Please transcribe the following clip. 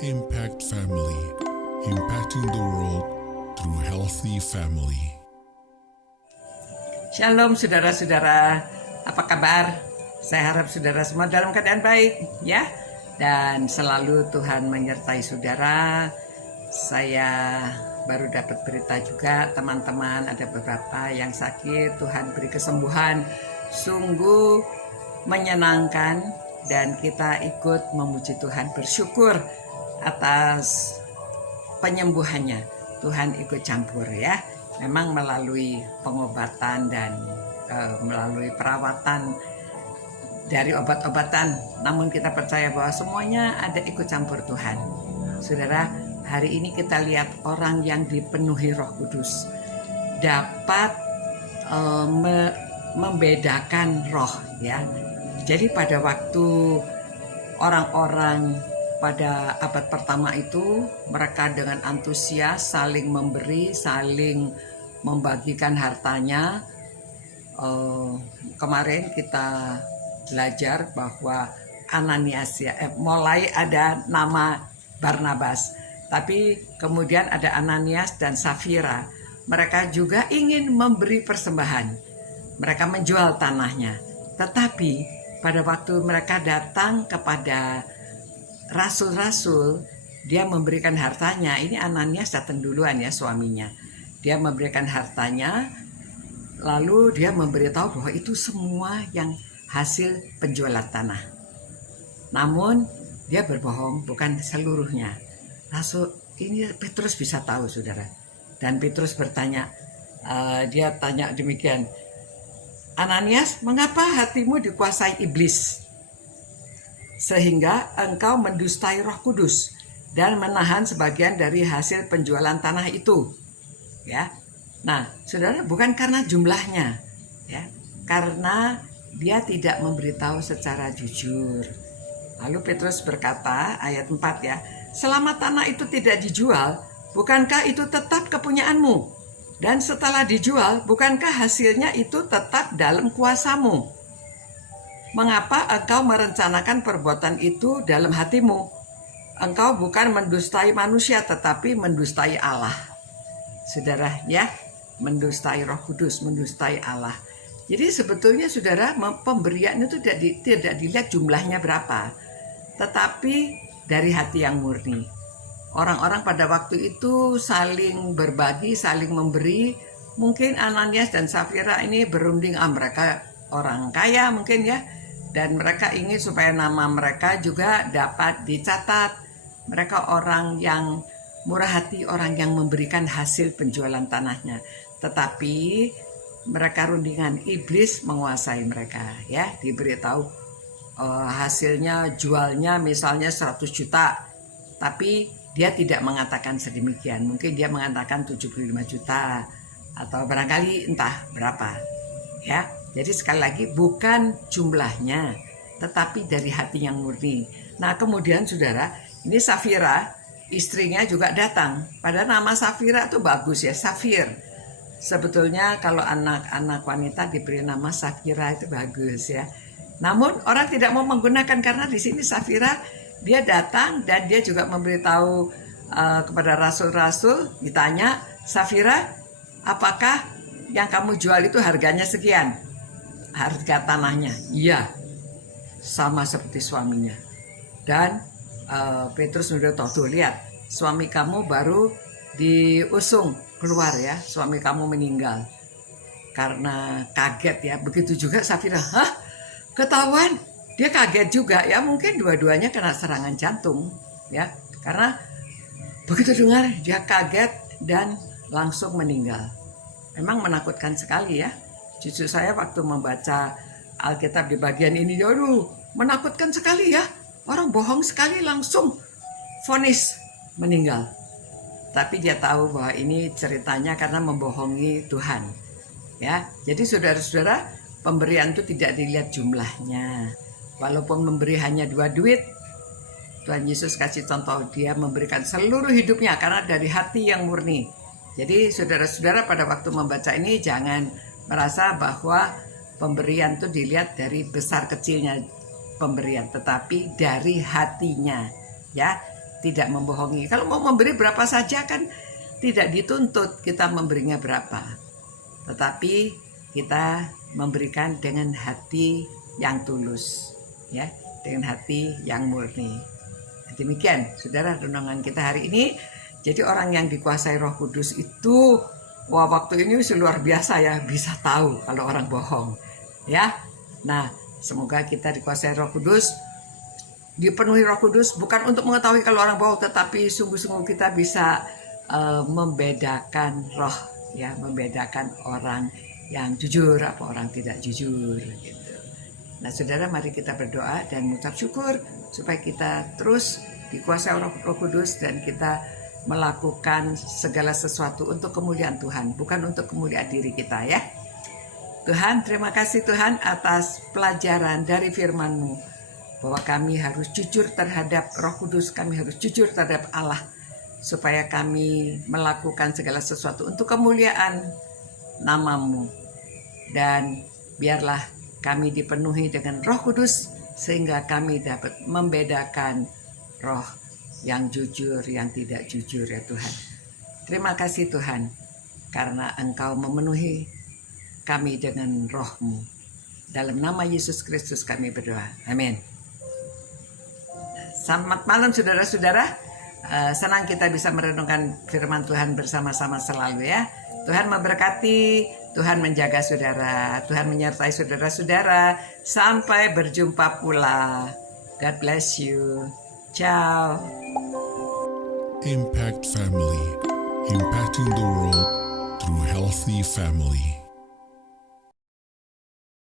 Impact Family, impacting the world through healthy family. Shalom saudara-saudara, apa kabar? Saya harap saudara semua dalam keadaan baik ya. Dan selalu Tuhan menyertai saudara. Saya baru dapat berita juga teman-teman ada beberapa yang sakit, Tuhan beri kesembuhan. Sungguh menyenangkan dan kita ikut memuji Tuhan, bersyukur atas penyembuhannya. Tuhan ikut campur ya. Memang melalui pengobatan dan melalui perawatan dari obat-obatan, namun kita percaya bahwa semuanya ada ikut campur Tuhan. Saudara, hari ini kita lihat orang yang dipenuhi Roh Kudus dapat membedakan roh ya. Jadi pada waktu orang-orang pada abad pertama itu, mereka dengan antusias saling memberi, saling membagikan hartanya. Kemarin kita belajar bahwa Ananias ya, mulai ada nama Barnabas, tapi kemudian ada Ananias dan Safira. Mereka juga ingin memberi persembahan. Mereka menjual tanahnya. Tetapi pada waktu mereka datang kepada rasul-rasul, dia memberikan hartanya. Ini Ananias datang duluan ya, suaminya. Dia memberikan hartanya, lalu dia memberitahu bahwa itu semua yang hasil penjualan tanah. Namun dia berbohong, bukan seluruhnya. Rasul ini Petrus bisa tahu, saudara. Dan Petrus bertanya, dia tanya demikian, Ananias, mengapa hatimu dikuasai iblis sehingga engkau mendustai Roh Kudus dan menahan sebagian dari hasil penjualan tanah itu? Ya. Nah, saudara, bukan karena jumlahnya, ya, karena dia tidak memberitahu secara jujur. Lalu Petrus berkata, ayat 4 ya, selama tanah itu tidak dijual, bukankah itu tetap kepunyaanmu? Dan setelah dijual, bukankah hasilnya itu tetap dalam kuasamu? Mengapa engkau merencanakan perbuatan itu dalam hatimu? Engkau bukan mendustai manusia, tetapi mendustai Allah. Saudara ya, mendustai Roh Kudus, mendustai Allah. Jadi sebetulnya saudara, pemberian itu tidak dilihat jumlahnya berapa, tetapi dari hati yang murni. Orang-orang pada waktu itu saling berbagi, saling memberi. Mungkin Ananias dan Safira ini berunding, mereka orang kaya mungkin ya, dan mereka ingin supaya nama mereka juga dapat dicatat. Mereka orang yang murah hati, orang yang memberikan hasil penjualan tanahnya. Tetapi mereka rundingan, iblis menguasai mereka ya. Diberitahu hasilnya jualnya misalnya 100 juta, tapi dia tidak mengatakan sedemikian. Mungkin dia mengatakan 75 juta atau barangkali entah berapa ya. Jadi sekali lagi, bukan jumlahnya, tetapi dari hati yang murni. Nah kemudian saudara, ini Safira, istrinya juga datang. Padahal nama Safira itu bagus ya, Safir. Sebetulnya kalau anak-anak wanita diberi nama Safira itu bagus ya. Namun orang tidak mau menggunakan karena di sini Safira, dia datang dan dia juga memberitahu kepada rasul-rasul. Ditanya, Safira, apakah yang kamu jual itu harganya sekian? Harga tanahnya? Iya, sama seperti suaminya. Dan Petrus sudah tahu, tuh lihat, suami kamu baru diusung keluar ya, suami kamu meninggal. Karena kaget ya, begitu juga Safira, ketahuan. Dia kaget juga ya, mungkin dua-duanya kena serangan jantung ya, karena begitu dengar dia kaget dan langsung meninggal. Memang menakutkan sekali ya. Cucu saya waktu membaca Alkitab di bagian ini, aduh menakutkan sekali ya. Orang bohong sekali langsung vonis meninggal. Tapi dia tahu bahwa ini ceritanya karena membohongi Tuhan ya. Jadi saudara-saudara, pemberian itu tidak dilihat jumlahnya. Walaupun memberi hanya 2 duit, Tuhan Yesus kasih contoh, dia memberikan seluruh hidupnya karena dari hati yang murni. Jadi saudara-saudara, pada waktu membaca ini jangan merasa bahwa pemberian itu dilihat dari besar kecilnya pemberian, tetapi dari hatinya ya. tidak membohongi. Kalau mau memberi berapa saja kan tidak dituntut kita memberinya berapa. Tetapi kita memberikan dengan hati yang tulus, ya, dengan hati yang murni. Demikian, saudara, renungan kita hari ini. Jadi orang yang dikuasai Roh Kudus itu, wah, waktu ini luar biasa ya, bisa tahu kalau orang bohong, ya. Nah, semoga kita dikuasai Roh Kudus, dipenuhi Roh Kudus, bukan untuk mengetahui kalau orang bohong, tetapi sungguh-sungguh kita bisa membedakan roh, ya, membedakan orang yang jujur apa orang tidak jujur, gitu. Nah, saudara, mari kita berdoa dan mengucap syukur supaya kita terus dikuasai Roh Kudus dan kita melakukan segala sesuatu untuk kemuliaan Tuhan, bukan untuk kemuliaan diri kita, ya. Tuhan, terima kasih Tuhan atas pelajaran dari firman-Mu, bahwa kami harus jujur terhadap Roh Kudus, kami harus jujur terhadap Allah, supaya kami melakukan segala sesuatu untuk kemuliaan nama-Mu. Dan biarlah kami dipenuhi dengan Roh Kudus, sehingga kami dapat membedakan roh yang jujur, yang tidak jujur, ya Tuhan. Terima kasih Tuhan, karena Engkau memenuhi kami dengan Roh-Mu. Dalam nama Yesus Kristus kami berdoa. Amin. Selamat malam saudara-saudara. Senang kita bisa merenungkan firman Tuhan bersama-sama selalu, ya. Tuhan memberkati, Tuhan menjaga saudara, Tuhan menyertai saudara-saudara. Sampai berjumpa pula. God bless you. Ciao. Impact Family, impacting the world through healthy family.